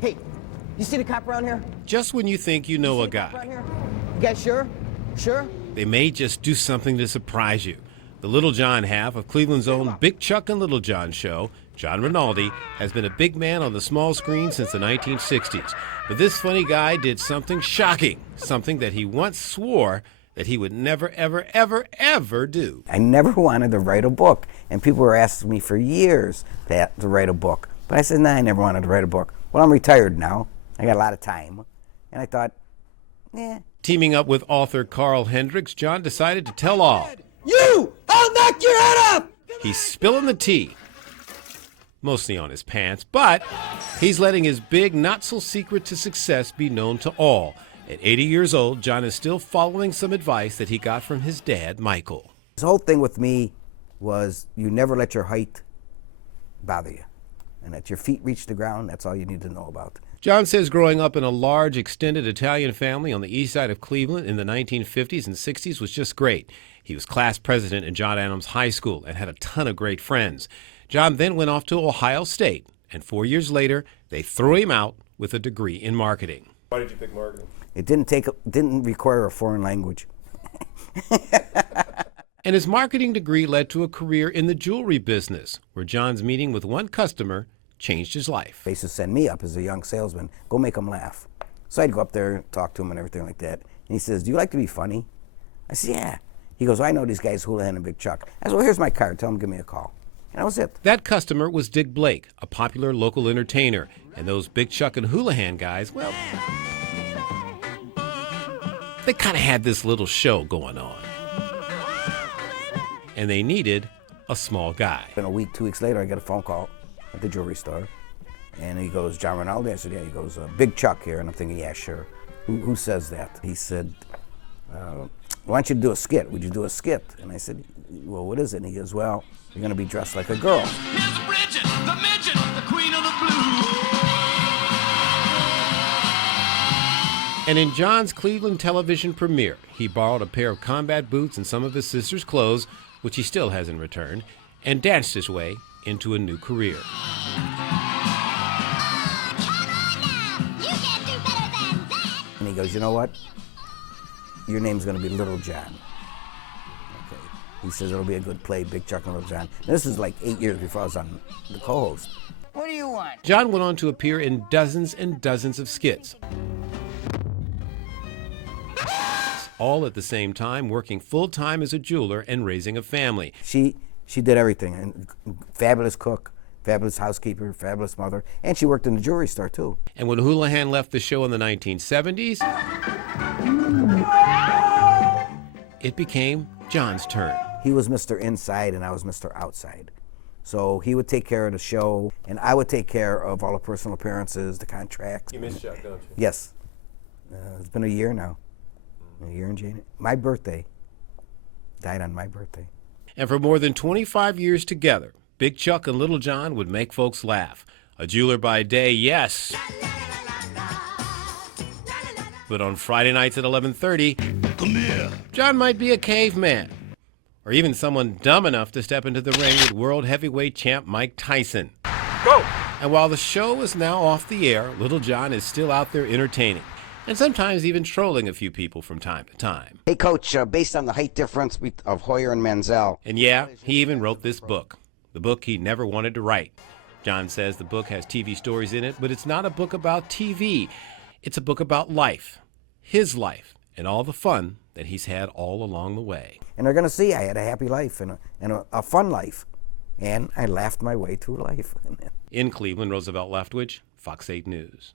Hey, you see the cop around here? Just when you think you know a guy, You guys sure? Sure? they may just do something to surprise you. The Little John half of Cleveland's own Big Chuck and Little John show, John Rinaldi, has been a big man on the small screen since the 1960s. But this funny guy did something shocking, something that he once swore that he would never, ever, ever, ever do. I never wanted to write a book, and people were asking me for years to write a book. But I said, nah, I never wanted to write a book. Well, I'm retired now. I got a lot of time. And I thought, yeah. Teaming up with author Carl Hendricks, John decided to tell all. You! I'll knock your head off! He's spilling the tea, mostly on his pants, but he's letting his big, not-so-secret to success be known to all. At 80 years old, John is still following some advice that he got from his dad, Michael. His whole thing with me was you never let your height bother you. And that your feet reach the ground, that's all you need to know about. John says growing up in a large, extended Italian family on the east side of Cleveland in the 1950s and 60s was just great. He was class president in John Adams High School and had a ton of great friends. John then went off to Ohio State, and 4 years later, they threw him out with a degree in marketing. Why did you pick marketing? It didn't require a foreign language. And his marketing degree led to a career in the jewelry business, where John's meeting with one customer changed his life. They used to send me up as a young salesman, go make them laugh. So I'd go up there and talk to him and everything like that. And he says, do you like to be funny? I said, yeah. He goes, I know these guys, Houlihan and Big Chuck. I said, well, here's my card. Tell them to give me a call. And that was it. That customer was Dick Blake, a popular local entertainer. And those Big Chuck and Houlihan guys, well, they kind of had this little show going on. And they needed a small guy. And a week, 2 weeks later, I get a phone call at the jewelry store. And he goes, John Rinaldi? I said, yeah. He goes, Big Chuck here. And I'm thinking, yeah, sure. Who says that? He said, why don't you do a skit? Would you do a skit? And I said, well, what is it? And he goes, well, you're going to be dressed like a girl. Here's Bridget, the midget, the queen of the blues. And in John's Cleveland television premiere, he borrowed a pair of combat boots and some of his sister's clothes, which he still hasn't returned, and danced his way into a new career. And he goes, you know what? Your name's going to be Little John. Okay. He says it'll be a good play, Big Chuck and Little John. And this is like 8 years before I was on the co-host. What do you want? John went on to appear in dozens and dozens of skits, all at the same time working full-time as a jeweler and raising a family. She did everything. And fabulous cook, fabulous housekeeper, fabulous mother, and she worked in the jewelry store too. And when Houlihan left the show in the 1970s, it became John's turn. He was Mr. Inside and I was Mr. Outside. So he would take care of the show and I would take care of all the personal appearances, the contracts. You miss Chuck, don't you? Yes. It's been a year now. A year in January. My birthday. Died on my birthday. And for more than 25 years together, Big Chuck and Little John would make folks laugh. A jeweler by day, yes. But on Friday nights at 11:30, Come here. John might be a caveman, or even someone dumb enough to step into the ring with world heavyweight champ Mike Tyson. Go! And while the show is now off the air, Little John is still out there entertaining, and sometimes even trolling a few people from time to time. Hey, Coach, based on the height difference of Hoyer and Manziel. And yeah, he even wrote this book, the book he never wanted to write. John says the book has TV stories in it, but it's not a book about TV. It's a book about life, his life, and all the fun that he's had all along the way. And they're going to see I had a happy life and a fun life. And I laughed my way through life. In Cleveland, Roosevelt Leftwich, Fox 8 News.